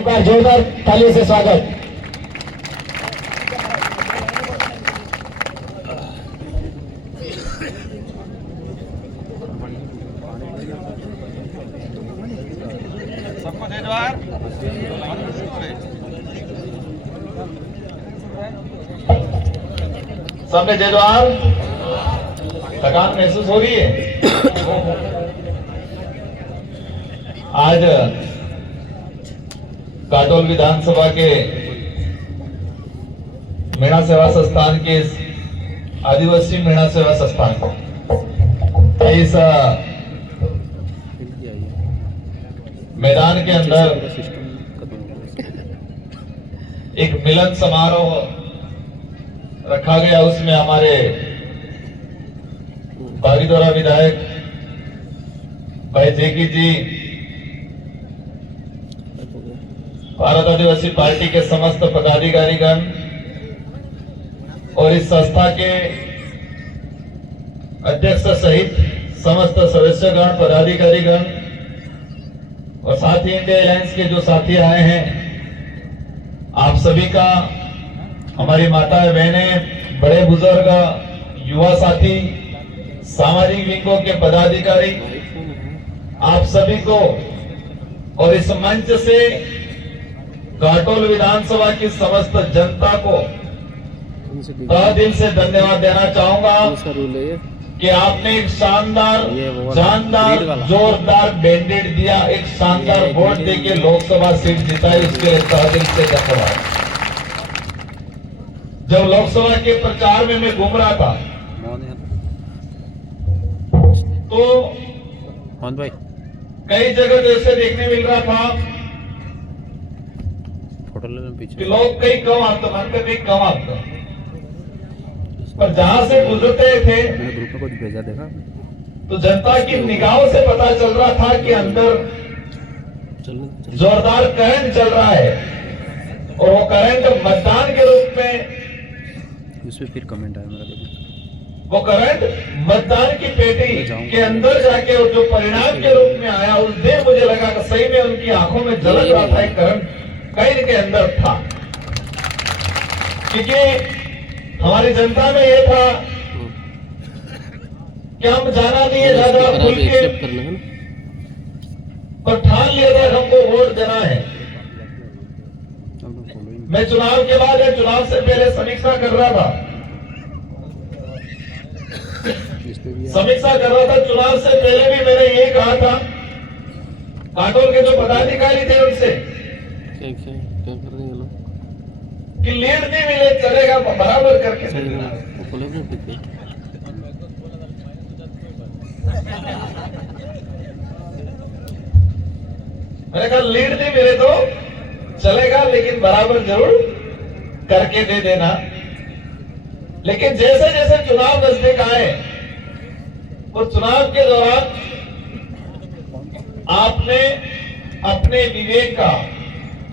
एक बार जोरदार तालियों से स्वागत। सबको जय जवाहर। सबने जय जवाहर। थकान महसूस हो रही है? आज काटोल विधानसभा के मीणा सेवा संस्थान के आदिवासी मीणा सेवा संस्थान इस मैदान के अंदर एक मिलन समारोह रखा गया। उसमें हमारे बागीदोरा विधायक भाई जेकी जी, भारत आदिवासी पार्टी के समस्त पदाधिकारीगण और इस संस्था के अध्यक्ष सहित समस्त सदस्यगण, पदाधिकारीगण और साथ ही इंडिया अलायंस के जो साथी आए हैं, आप सभी का, हमारी माताएं बहनें, बड़े बुजुर्ग, युवा साथी, सामाजिक विंगों के पदाधिकारी, आप सभी को और इस मंच से काटोल विधानसभा की समस्त जनता को तहे दिल से धन्यवाद देना चाहूंगा कि आपने एक शानदार जोरदार मैंडेट दिया, एक शानदार वोट देके लोकसभा सीट जिताई, उसके लिए तहे दिल से धन्यवाद। जब लोकसभा के प्रचार में मैं घूम रहा था तो कई जगह जैसे देखने मिल रहा था कि लोग कई कम आता, मानकर कई कम आता, पर जहां से गुजरते थे ग्रुप में कुछ भेजा देखा तो जनता की निगाहों से पता चल रहा था कि अंदर जोरदार करंट चल रहा है और वो करंट मतदान के रूप में, उसमें फिर कमेंट आया मेरा, वो करंट मतदान की पेटी के अंदर जाके जो परिणाम के रूप में आया, उस दिन मुझे लगा कि सही में उनकी आंखों में झलक रहा था, एक करंट कहीं के अंदर था। क्योंकि हमारी जनता में ये था कि हम जाना नहीं है ज्यादा खुल के, पर ठान लिया था हमको वोट देना है। मैं चुनाव के बाद या चुनाव से पहले समीक्षा कर रहा था, चुनाव से पहले भी मैंने ये कहा था, काटोल के जो पदाधिकारी थे उनसे कि लीड नहीं मिले चलेगा, बराबर करके मैंने कहा लीड नहीं मिले तो चलेगा, लेकिन बराबर जरूर करके दे देना। लेकिन जैसे जैसे चुनाव नजदीक आए और चुनाव के दौरान आपने अपने विवेक का,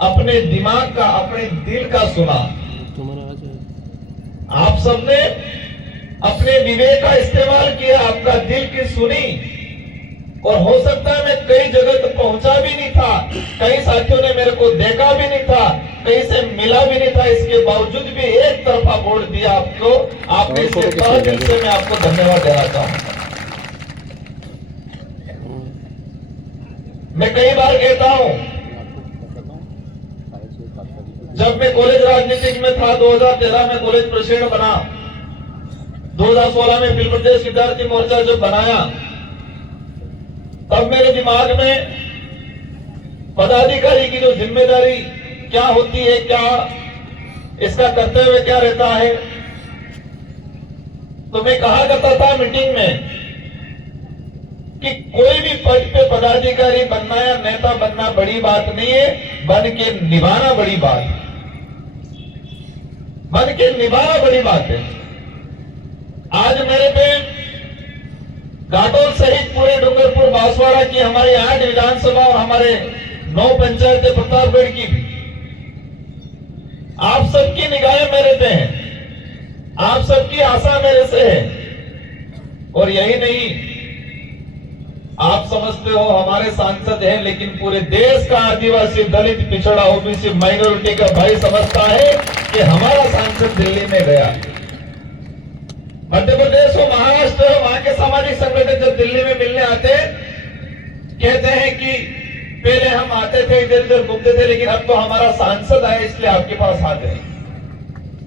अपने दिमाग का, अपने दिल का सुना। आप सबने अपने विवेक का इस्तेमाल किया, आपका दिल की सुनी, और हो सकता है मैं कई जगह तक पहुंचा भी नहीं था, कई साथियों ने मेरे को देखा भी नहीं था, कहीं से मिला भी नहीं था, इसके बावजूद भी एक तरफा वोट दिया आपको, आपने इसके तहे दिल से मैं आपको धन्यवाद देना चाहूंगा। मैं कई बार कहता हूं, जब मैं कॉलेज राजनीति में था, 2013 में कॉलेज प्रेसिडेंट बना, 2016 में अखिल प्रदेश विद्यार्थी मोर्चा जब बनाया, तब मेरे दिमाग में पदाधिकारी की जो जिम्मेदारी क्या होती है, क्या इसका कर्तव्य क्या रहता है, तो मैं कहा करता था मीटिंग में कि कोई भी पद पे पदाधिकारी बनना या नेता बनना बड़ी बात नहीं है, बन के निभाना बड़ी बात है, बन के निभाना बड़ी बात है। आज मेरे पे काटोल सहित पूरे डूंगरपुर बांसवाड़ा की हमारी 8 विधानसभा और हमारे 9 पंचायतें प्रतापगढ़ की भी, आप सबकी निगाहें मेरे पे हैं, आप सबकी आशा मेरे से है। और यही नहीं, आप समझते हो हमारे सांसद हैं, लेकिन पूरे देश का आदिवासी, दलित, पिछड़ा, ओबीसी, माइनॉरिटी का भाई समझता है कि हमारा सांसद दिल्ली में गया। मध्य प्रदेश हो, महाराष्ट्र हो, वहां के सामाजिक संगठन जब दिल्ली में मिलने आते कहते हैं कि पहले हम आते थे, इधर उधर घूमते थे, लेकिन अब तो हमारा सांसद आया इसलिए आपके पास आ गए।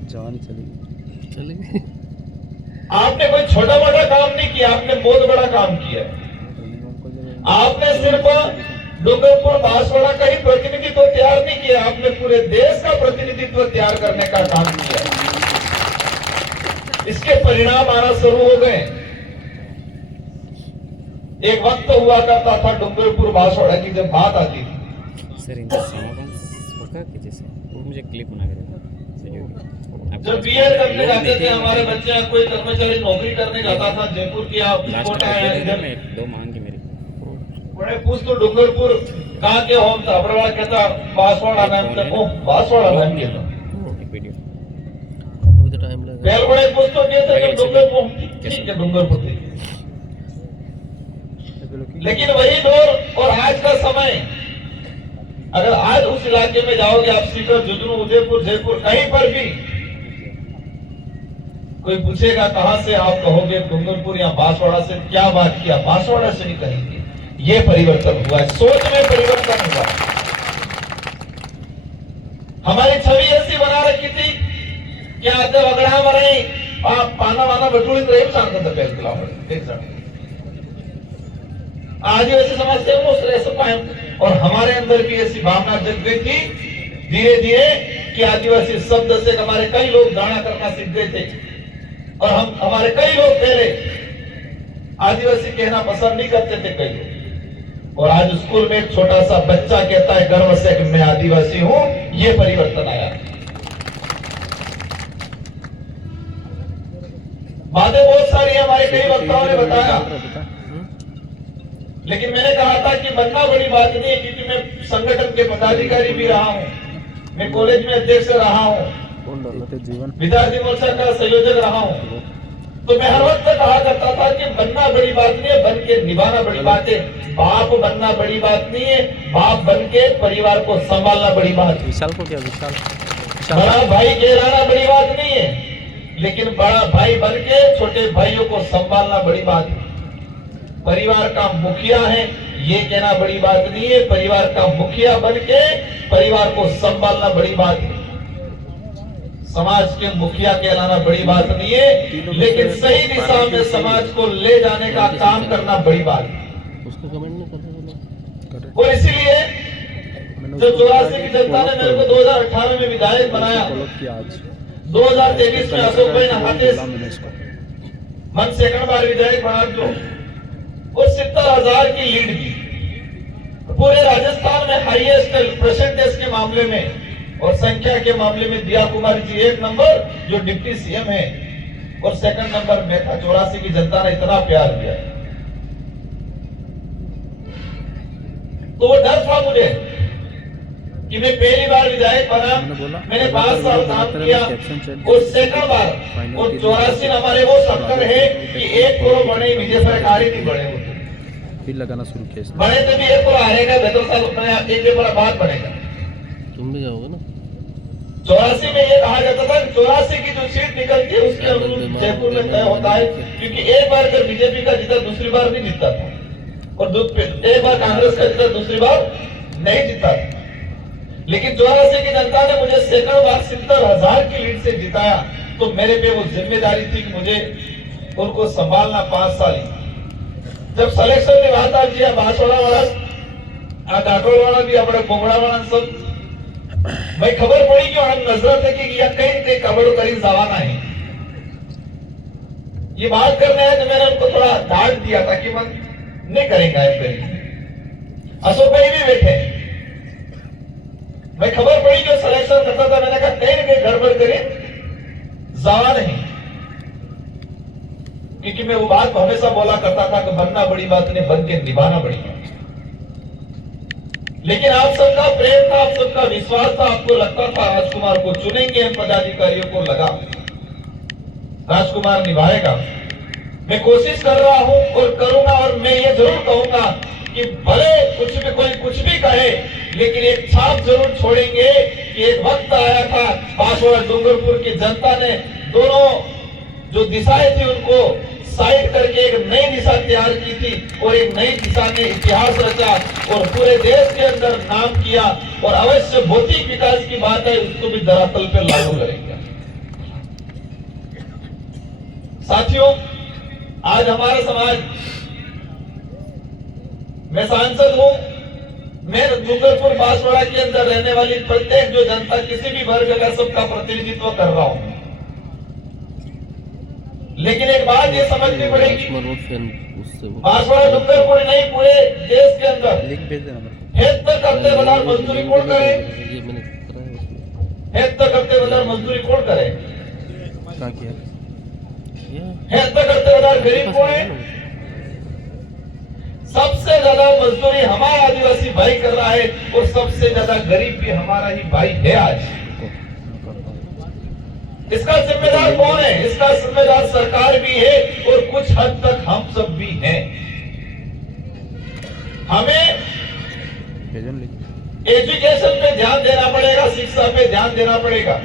जवानी चली गई। आपने कोई छोटा मोटा काम नहीं किया, आपने बहुत बड़ा काम किया। आपने सिर्फ डूंगरपुर बांसवाड़ा का ही प्रतिनिधित्व तैयार नहीं किया, आपने पूरे देश का प्रतिनिधित्व तैयार करने का काम किया। इसके परिणाम आना शुरू हो गए। एक वक्त हुआ करता था डूंगरपुर बांसवाड़ा की जब बात आती थी, सर इनका समापन होगा कि जैसे वो मुझे क्लिप बना के देना। जब बीएड करने जाते थे हमारे बच्चे, कोई कर्मचारी नौकरी करने जाता था जयपुर की, आप कोटा है इधर में, 2 मांग की मेरी बड़े पूछ तो डूंगरपुर कहाँ के होम था, बड़ा कहता बांसवाड़ा नाम तक, ओ बांसवाड़ा नाम के था। एक वीडियो अभी तो टाइम लगा। पहले बड़े पूछ तो कहते कि डूंगरपुर, ठीक है डूंगरपुर थी। लेकिन वही दौर और आज का समय, अगर आज उस इलाके में जाओगे आप, सीकर, झुंझुनू, उदयपुर, जयपुर, कहीं पर भी कोई पूछेगा कहां से, आप कहोगे डूंगरपुर या बांसवाड़ा से। क्या बात किया, बांसवाड़ा से नहीं कहेंगे। ये परिवर्तन हुआ है, सोच में परिवर्तन हुआ। हमारी छवि ऐसी बना रखी थी कि आज अगड़ा मरे आप पाना वाना बटूरी तो शांत था पहले खिलाफ देख सकते। आदिवासी समाज से वो ऐसे पाए, और हमारे अंदर भी ऐसी भावना जग गई थी धीरे धीरे कि आदिवासी शब्द से हमारे कई लोग गाना करना सीख गए थे, और हमारे कई लोग पहले आदिवासी कहना पसंद नहीं करते थे कई लोग। और आज स्कूल में एक छोटा सा बच्चा कहता है गर्व से कि मैं आदिवासी हूं। ये परिवर्तन आया। बातें बहुत सारी हमारे कई वक्ताओं ने बताया, लेकिन मैंने कहा था कि बनना बड़ी बात नहीं है, क्योंकि मैं संगठन के पदाधिकारी भी रहा हूं, मैं कॉलेज में अध्यक्ष रहा हूं, विद्यार्थी मोर्चा का संयोजक रहा हूं। तो मैं हर वक्त कहा करता था कि बनना बड़ी बात नहीं है, बन के निभाना बड़ी बात है। बाप बनना बड़ी बात नहीं है, बाप बन के परिवार को संभालना बड़ी बात है। विशाल को क्या विशाल बड़ा भाई कहलाना बड़ी बात नहीं है, लेकिन बड़ा भाई बन के छोटे भाइयों को संभालना बड़ी बात है। परिवार का मुखिया है ये कहना बड़ी बात नहीं है, परिवार का मुखिया बन के परिवार को संभालना बड़ी बात है। समाज के मुखिया कहलाना बड़ी बात नहीं है, लेकिन सही दिशा में समाज को ले जाने का काम करना बड़ी बात है। उसको कमेंट नहीं करते। और इसीलिए जब 84 की जनता ने मेरे को 2018 में विधायक बनाया, 2023 में अशोक भाई नहाते मन सेकंड बार विधायक बना दो, और 70,000 की लीड दी। पूरे राजस्थान में हाईएस्ट परसेंटेज के मामले में और संख्या के मामले में दिया कुमारी जी 1 नंबर, जो डिप्टी सीएम है, और सेकंड नंबर में था। 84 की जनता ने इतना प्यार दिया। तो वो डर था मुझे कि मैं पहली बार विधायक बना, मैंने 5 साल काम किया, और सेकंड बार, और 84 हमारे वो शक्कर है कि 1 करोड़ बने, विजय सरकारी नहीं बने होते, फिर लगाना शुरू किया इसने। बने तो भी 1 करोड़ आएगा, 2 साल अपने आप 1 बड़ा बात बनेगा। तुम भी जाओगे ना। 84 में ये कहा जाता था 84 की जो सीट निकलती है उसके अनुरूप जयपुर में तय होता है, क्योंकि एक बार अगर बीजेपी का जीता दूसरी बार नहीं जीतता था, और एक बार कांग्रेस का जीता दूसरी बार नहीं जीता था। लेकिन 84 की जनता ने मुझे सेकंड बार 70,000 की लीड से जिताया, तो मेरे पे वो जिम्मेदारी थी कि मुझे उनको संभालना 5 साल ही। जब सिलेक्शन में बात आती है बांसवाड़ा वाला, काटोड़ वाला भी, अपने कोंगड़ा वाला सब, भाई खबर पड़ी कि हम नजर थे कि या कहीं कबड़ करीब जवाना है, ये बात करने है। तो मैंने उनको थोड़ा डांट दिया था कि मन नहीं करेंगे। अशोक भाई भी बैठे, भाई खबर पड़ी कि सिलेक्शन करता था, मैंने कहा कहीं ना कहीं गड़बड़ करे जवा नहीं, क्योंकि मैं वो बात हमेशा बोला करता था कि बनना बड़ी बात नहीं, बन के निभाना बड़ी बात। लेकिन आप सबका प्रेम था, आप सबका विश्वास था, आपको लगता था राजकुमार को चुनेंगे हम, पदाधिकारियों को लगा राजकुमार निभाएगा। मैं कोशिश कर रहा हूं और करूंगा, और मैं ये जरूर कहूंगा कि भले कोई कुछ भी कहे, लेकिन एक छाप जरूर छोड़ेंगे कि एक वक्त आया था बांसवाड़ा डूंगरपुर की जनता ने दोनों जो दिशाएं थी उनको साइड करके एक नई दिशा तैयार की थी, और एक नई दिशा ने इतिहास रचा और पूरे देश के अंदर नाम किया। और अवश्य भौतिक विकास की बात है, उसको भी धरातल पे लागू करेंगे। साथियों, आज हमारा समाज, मैं सांसद हूं, मैं डूंगरपुर बांसवाड़ा के अंदर रहने वाली प्रत्येक जो जनता, किसी भी वर्ग का, सबका प्रतिनिधित्व कर रहा हूं। लेकिन एक बात ये समझनी पड़ेगी, बांसवाड़ा डूंगरपुर नहीं, पूरे देश के अंदर हेत करते बदल मजदूरी कौन करे? हेत करते बदल मजदूरी कौन करे? हेत करते बदल गरीब कौन है? सबसे ज्यादा मजदूरी हमारा आदिवासी भाई कर रहा है, और सबसे ज्यादा गरीब भी हमारा ही भाई है आज। इसका जिम्मेदार कौन है? इसका जिम्मेदार सरकार भी है, और कुछ हद तक हम सब भी हैं। हमें एजुकेशन पे ध्यान देना पड़ेगा, शिक्षा पे ध्यान देना पड़ेगा,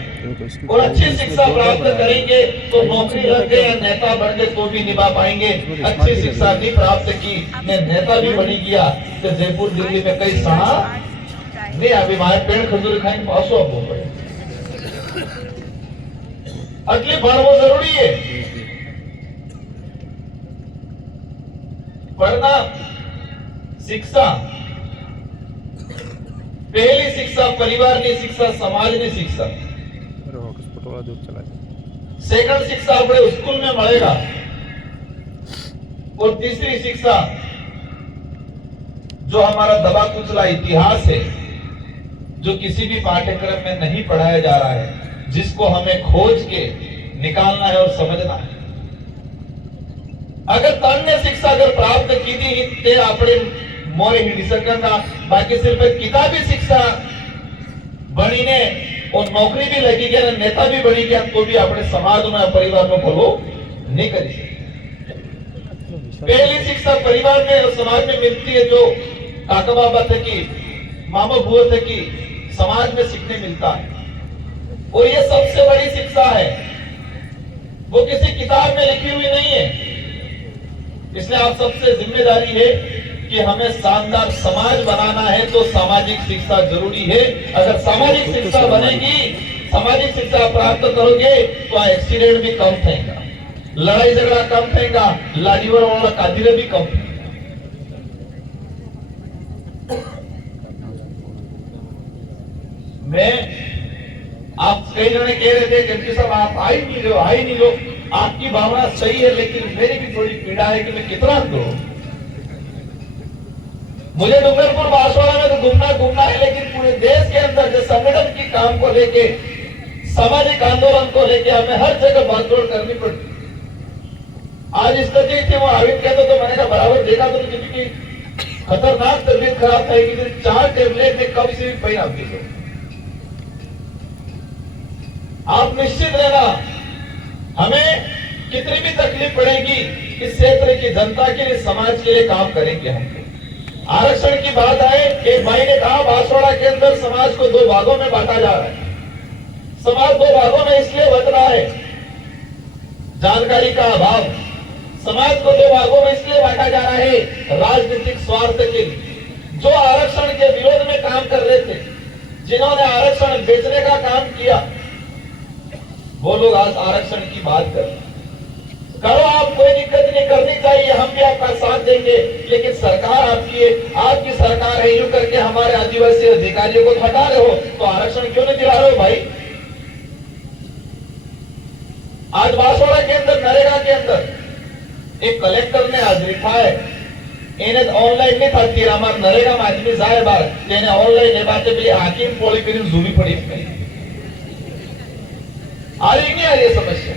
और अच्छी शिक्षा प्राप्त करेंगे तो नौकरी लग गए या नेता बन गए तो भी निभा पाएंगे। अच्छी शिक्षा नहीं प्राप्त की, मैं नेता भी बनी गया तो जयपुर दिल्ली में कई सहा नहीं, अभी हमारे पेड़ खजूर खाएंगे पासो अब हो गए। अगली बढ़ना जरूरी है, पढ़ना, शिक्षा, पहली शिक्षा परिवार की शिक्षा, समाज की शिक्षा, सेकंड शिक्षा अपने स्कूल में मिलेगा, और तीसरी शिक्षा जो हमारा दबा कुचला इतिहास है, जो किसी भी पाठ्यक्रम में नहीं पढ़ाया जा रहा है, जिसको हमें खोज के निकालना है और समझना है। अगर तन्य शिक्षा अगर प्राप्त की थी ते अपने मोरे हिड़ी सकना, बाकी सिर्फ किताबी शिक्षा बनी ने और नौकरी भी लगी गया, नेता भी बनी गया, तो भी अपने समाज में परिवार में भलो नहीं करी सकते। पहली शिक्षा परिवार में और समाज में मिलती है, जो काका बाबा थकी, मामा बुआ थकी समाज में सीखने मिलता है, और ये सबसे बड़ी शिक्षा है, वो किसी किताब में लिखी हुई नहीं है। इसलिए आप सबसे जिम्मेदारी है कि हमें शानदार समाज बनाना है, तो सामाजिक शिक्षा जरूरी है। अगर सामाजिक शिक्षा बनेगी, सामाजिक शिक्षा प्राप्त करोगे तो एक्सीडेंट भी कम थेगा, लड़ाई झगड़ा कम थेगा, लाडीवर वाला कादिरे भी कम थेगा। मैं आप कई जने कह रहे थे कि साहब आप आई नहीं लो, आपकी भावना सही है, लेकिन मेरी भी थोड़ी पीड़ा है कि मैं कितना करूं। मुझे डूंगरपुर बांसवाड़ा में तो घूमना है, लेकिन पूरे देश के अंदर जो संगठन की काम को लेके, सामाजिक आंदोलन को लेके हमें हर जगह बातचीत करनी पड़ती। आज स्थिति थी, वो आविद कहते तो मैंने कहा बराबर देखा तो किसी की खतरनाक तबीयत खराब था कि 4 टेबलेट में कब से भी पैन आप दे। आप निश्चित रहना, हमें कितनी भी तकलीफ पड़ेगी, इस क्षेत्र की जनता के लिए, समाज के लिए काम करेंगे हम। आरक्षण की बात आए, एक भाई ने कहा बांसवाड़ा के अंदर समाज को 2 भागों में बांटा जा रहा है। समाज 2 भागों में इसलिए बंट रहा है, जानकारी का अभाव। समाज को 2 भागों में इसलिए बांटा जा रहा है, राजनीतिक स्वार्थ के लिए। जो आरक्षण के विरोध में काम कर रहे थे, जिन्होंने आरक्षण बेचने का काम किया, वो लोग आज आरक्षण की बात कर रहे। करो, आप कोई दिक्कत नहीं, करनी चाहिए, हम भी आपका साथ देंगे, लेकिन सरकार आपकी है, आपकी सरकार है, यूं करके हमारे आदिवासी अधिकारियों को हटा रहे हो, तो आरक्षण क्यों नहीं दिला रहे हो भाई? आज बांसवाड़ा के अंदर, नरेगा के अंदर एक कलेक्टर ने आज लिखा है, इन्हें ऑनलाइन नहीं था कि हमारे नरेगा में आदमी जाए बार, इन्हें ऑनलाइन बातें भी हाकिम पोली करी जूरी पड़ी। आ रही नहीं आ रही समस्या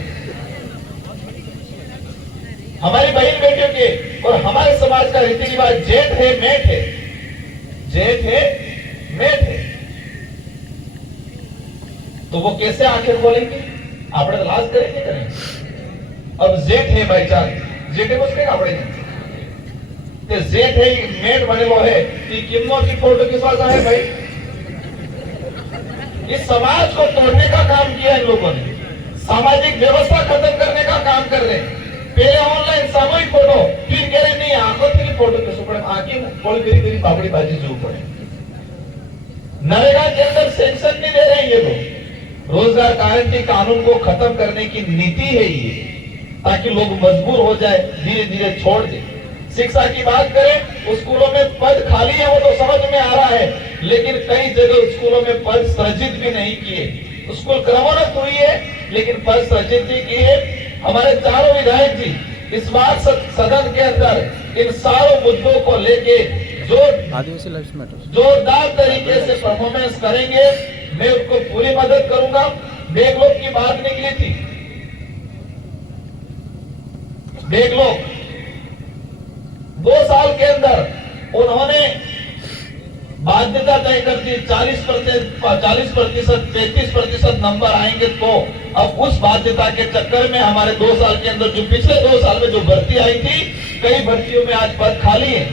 हमारी बहन बेटियों के, और हमारे समाज का रीति रिवाज जेठ है मेट है, जेठ है मेट है, तो वो कैसे आंखें खोलेंगे? आप लाज करेंगे? अब जेठ है भाईचारा, जेठे बसले का આપણે તે જેઠ है मेट बनेलो है ये किन्नो की फोटो किस वाला है भाई? इस समाज को तोड़ने का काम किया इन लोगों ने, सामाजिक व्यवस्था खत्म करने का काम कर रहे हैं। पहले ऑनलाइन सामूहिक फोटो, फिर कह रहे नहीं आंखों की फोटो कैसे पड़े, आंखें बोल करी पापड़ी बाजी जो पड़े। नरेगा के अंदर सेंक्शन नहीं दे रहे हैं ये लोग। रोजगार गारंटी कानून को खत्म करने की नीति है ये, ताकि लोग मजबूर हो जाए, धीरे धीरे छोड़ दे। शिक्षा की बात करें, स्कूलों में पद खाली है वो तो समझ में आ रहा है, लेकिन कई जगह स्कूलों में पद सृजित भी नहीं किए। स्कूल क्रमोन्नत हुई है लेकिन पद सृजित नहीं किए। हमारे चारों विधायक जी इस बार सदन के अंदर इन सारों मुद्दों को लेके जो आदिवासी लाइव्स मैटर जोरदार तरीके से परफॉर्मेंस करेंगे, मैं उनको पूरी मदद करूंगा। बेगलोक की बात निकली थी, बेगलोक 2 साल के अंदर उन्होंने बाध्यता तय कर दी, 40%, 33% नंबर आएंगे तो। अब उस बाध्यता के चक्कर में हमारे 2 साल के अंदर जो पिछले 2 साल में जो भर्ती आई थी, कई भर्तियों में आज पद खाली है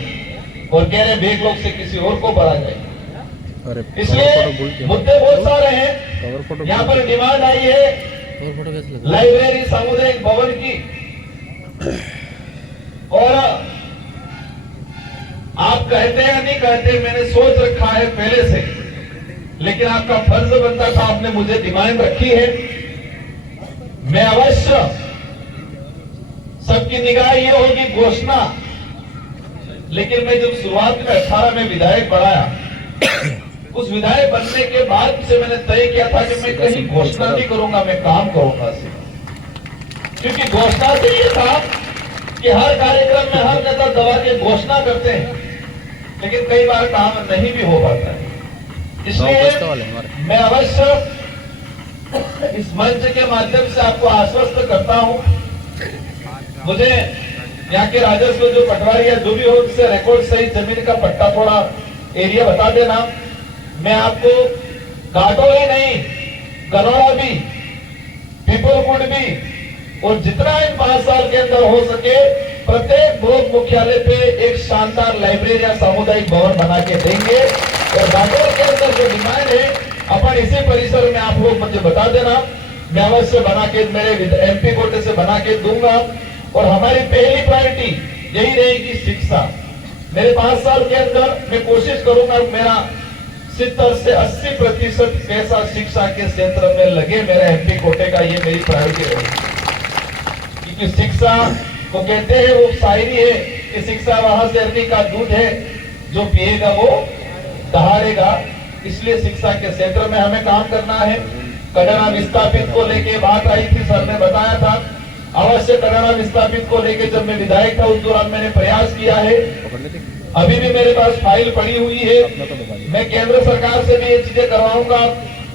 और कह रहे बेगलोक से किसी और को भरा जाए। इसलिए मुद्दे बहुत सारे हैं। यहाँ पर डिमांड आई है लाइब्रेरी सामुदायिक भवन की, और आप कहते हैं या नहीं कहते, मैंने सोच रखा है पहले से, लेकिन आपका फर्ज बनता था, आपने मुझे डिमांड रखी है। मैं अवश्य, सबकी निगाह ये होगी घोषणा, लेकिन मैं जब शुरुआत में 18 में विधायक बनाया, उस विधायक बनने के बाद से मैंने तय किया था कि मैं कहीं घोषणा नहीं करूंगा, मैं काम करूंगा सिर्फ। क्योंकि घोषणा से ये था कि हर कार्यक्रम में हर नेता दबा के घोषणा करते हैं, लेकिन कई बार काम नहीं भी हो पाता है। इसलिए मैं अवश्य इस मंच के माध्यम से आपको आश्वस्त करता हूं, मुझे यहाँ के राजस्व जो पटवारी या जो भी हो, उससे रिकॉर्ड सहित जमीन का पट्टा थोड़ा एरिया बता देना। मैं आपको काटोली नहीं, कनौड़ा भी, पीपलकुट भी, और जितना इन 5 साल के अंदर हो सके प्रत्येक ब्लॉक मुख्यालय पे एक शानदार लाइब्रेरी या सामुदायिक भवन बना के देंगे। और बागोर के अंदर जो डिमांड है अपन इसी परिसर में आप लोग मुझे बता देना, मैं अवश्य बना के मेरे MP कोटे से बना के दूंगा। और हमारी पहली प्रायोरिटी यही रहेगी शिक्षा। मेरे 5 साल के अंदर मैं कोशिश करूंगा मेरा 70 से 80% पैसा शिक्षा के क्षेत्र में लगे, मेरा MP कोटे का ये मेरी प्रायोरिटी रहेगी। क्योंकि शिक्षा को कहते हैं, वो शायरी है कि शिक्षा वहां से अग्नि का दूध है, जो पिएगा वो दहाड़ेगा। इसलिए शिक्षा के क्षेत्र में हमें काम करना है। कड़ाना विस्थापित को लेके बात आई थी, सर ने बताया था, अवश्य कड़ाना विस्थापित को लेके जब मैं विधायक था उस दौरान मैंने प्रयास किया है। अभी भी मेरे पास फाइल पड़ी हुई है, मैं केंद्र सरकार से भी ये चीजें करवाऊंगा।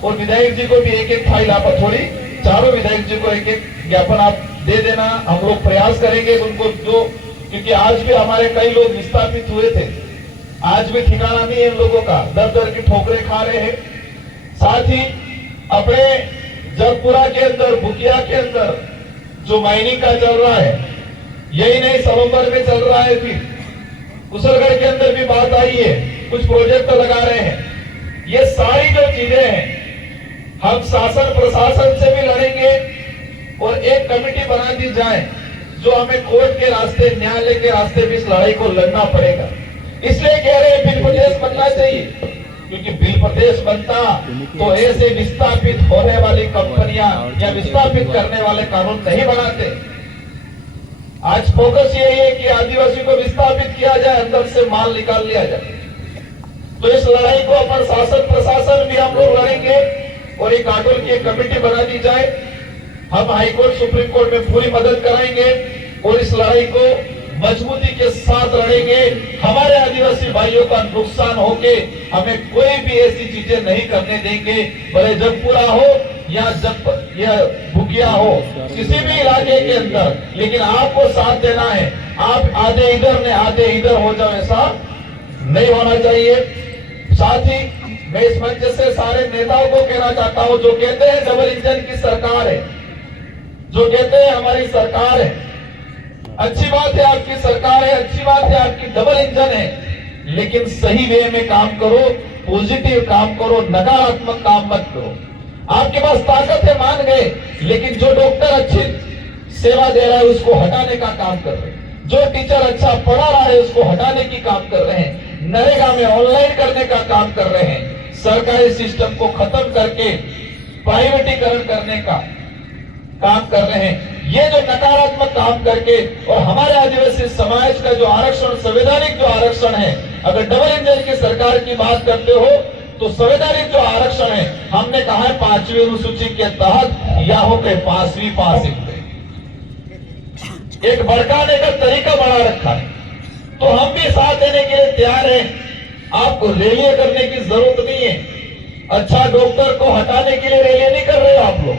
और विधायक जी को भी एक फाइल आप थोड़ी, चारों विधायक जी को एक ज्ञापन आप दे देना। हम लोग प्रयास करेंगे उनको, जो क्योंकि आज भी हमारे कई लोग विस्थापित हुए थे, आज भी ठिकाना नहीं है इन लोगों का, दर दर की ठोकरें खा रहे हैं। साथ ही अपने जगपुरा के अंदर, बुकिया के अंदर जो माइनिंग का चल रहा है, यही नहीं सरोवर में चल रहा है, फिर कुशलगढ़ के अंदर भी बात आई है, कुछ प्रोजेक्ट लगा रहे हैं। ये सारी जो चीजें हैं हम शासन प्रशासन से भी लड़ेंगे और एक कमेटी बना दी जाए जो हमें कोर्ट के रास्ते, न्यायालय के रास्ते भी इस लड़ाई को लड़ना पड़ेगा। इसलिए कह रहे हैं बिल प्रदेश बनना चाहिए, क्योंकि बिल प्रदेश बनता तो ऐसे विस्थापित होने वाली कंपनियां या विस्थापित करने वाले कानून नहीं बनाते। आज फोकस यही है कि आदिवासी को विस्थापित किया जाए, अंदर से माल निकाल लिया जाए। तो इस लड़ाई को अपन शासन प्रशासन भी हम लोग लड़ेंगे और एक कानून की एक कमेटी बना दी जाए। हम हाईकोर्ट सुप्रीम कोर्ट में पूरी मदद कराएंगे और इस लड़ाई को मजबूती के साथ लड़ेंगे। हमारे आदिवासी भाइयों का नुकसान होके हमें कोई भी ऐसी चीजें नहीं करने देंगे, भले जगपुरा हो या बुकिया हो, किसी भी इलाके के अंदर, लेकिन आपको साथ देना है। आप आधे इधर ने आधे इधर हो जाओ, ऐसा नहीं होना चाहिए। साथ ही मैं इस मंच से सारे नेताओं को कहना चाहता हूं, जो कहते हैं डबल इंजन की सरकार है, जो कहते हैं हमारी सरकार है, अच्छी बात है आपकी सरकार है, अच्छी बात है आपकी डबल इंजन है, लेकिन सही वे में काम करो, पॉजिटिव काम करो, नकारात्मक काम मत करो। आपके पास ताकत है मान गए, लेकिन जो डॉक्टर अच्छी सेवा दे रहा है उसको हटाने का काम कर रहे हैं, जो टीचर अच्छा पढ़ा रहा है उसको हटाने की काम कर रहे हैं, नरेगा में ऑनलाइन करने का काम कर रहे हैं, सरकारी सिस्टम को खत्म करके प्राइवेटीकरण करने का काम कर रहे हैं। ये जो नकारात्मक काम करके और हमारे आदिवासी समाज का जो आरक्षण, संवैधानिक जो आरक्षण है, अगर डबल इंजन की सरकार की बात करते हो तो संवैधानिक जो आरक्षण है, हमने कहा है 5वीं अनुसूची के तहत या हो के 5वीं पासिंग पे एक भड़काने का तरीका बना रखा है। तो हम भी साथ देने के लिए तैयार हैं। आपको रैलियां करने की जरूरत नहीं है। अच्छा डॉक्टर को हटाने के लिए रैलियां नहीं कर रहे हो आप लोग,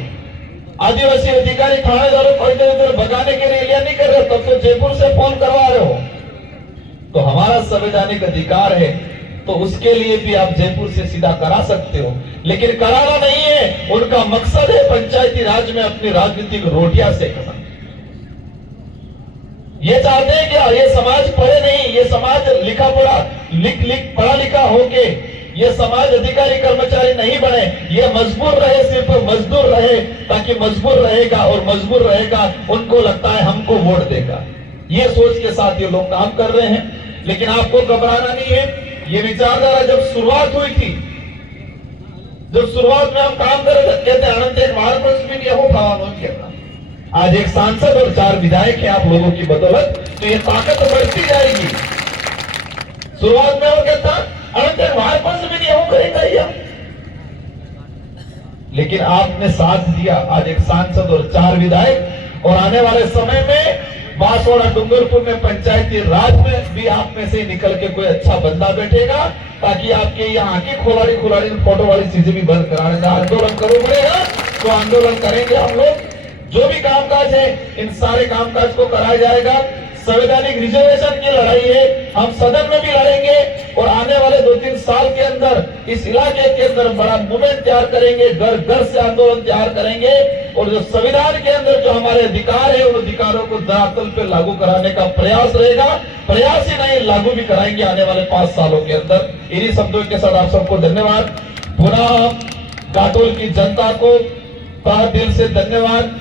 आदिवासी अधिकारी थानेदारों को इधर उधर भगाने के रैलियां नहीं कर रहे हो, तब तो जयपुर से फोन करवा रहे हो। तो हमारा संवैधानिक अधिकार है, तो उसके लिए भी आप जयपुर से सीधा करा सकते हो, लेकिन कराना नहीं है। उनका मकसद है पंचायती राज में अपनी राजनीतिक रोटियां सेकना। ये चाहते हैं कि ये समाज पढ़े नहीं, ये समाज लिखा पढ़ा पढ़ा लिखा होके ये समाज अधिकारी कर्मचारी नहीं बने, ये मजबूर रहे, सिर्फ मजदूर रहे, ताकि मजबूर रहेगा और मजबूर रहेगा उनको लगता है हमको वोट देगा। ये सोच के साथ ये लोग काम कर रहे हैं, लेकिन आपको घबराना नहीं है। ये विचारधारा जब शुरुआत हुई थी, जब शुरुआत में हम काम कर रहे थे, कहते अनंत महाराज हो कहता, आज एक सांसद और 4 विधायक है आप लोगों की बदौलत, तो ये ताकत बढ़ती जाएगी। शुरुआत में वो कहता अनंत महाराज भी नहीं हो करेगा ये, लेकिन आपने साथ दिया। आज एक सांसद और 4 विधायक, और आने वाले समय में बांसवाड़ा डूंगरपुर में पंचायती राज में भी आप में से निकल के कोई अच्छा बंदा बैठेगा, ताकि आपके यहाँ की खुलाड़ी फोटो वाली चीजें भी बंद कराने का आंदोलन करो पड़ेगा। तो आंदोलन करेंगे हम लोग, जो भी कामकाज है इन सारे कामकाज को कराया जाएगा। संवैधानिक रिजर्वेशन की लड़ाई है, हम सदन में भी लड़ेंगे, और आने वाले 2-3 साल के अंदर इस इलाके के अंदर बड़ा मूवमेंट तैयार करेंगे, घर घर से आंदोलन तैयार करेंगे, और जो संविधान के अंदर जो हमारे अधिकार है उन अधिकारों को धरातल पे लागू कराने का प्रयास रहेगा। प्रयास ही नहीं, लागू भी कराएंगे आने वाले 5 सालों के अंदर। इन्हीं शब्दों के साथ आप सबको धन्यवाद। पुनः काटोल की जनता को तहे दिल से धन्यवाद।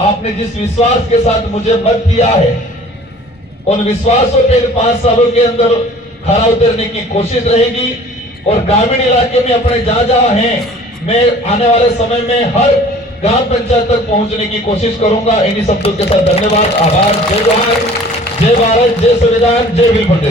आपने जिस विश्वास के साथ मुझे मत दिया है, उन विश्वासों पे 5 सालों के अंदर खरा उतरने की कोशिश रहेगी, और ग्रामीण इलाके में अपने जहां जहां हैं, मैं आने वाले समय में हर ग्राम पंचायत तक पहुंचने की कोशिश करूंगा। इन्हीं शब्दों के साथ धन्यवाद, आभार। जय जोहार, जय भारत, जय संविधान, जय वीर प्रदेश।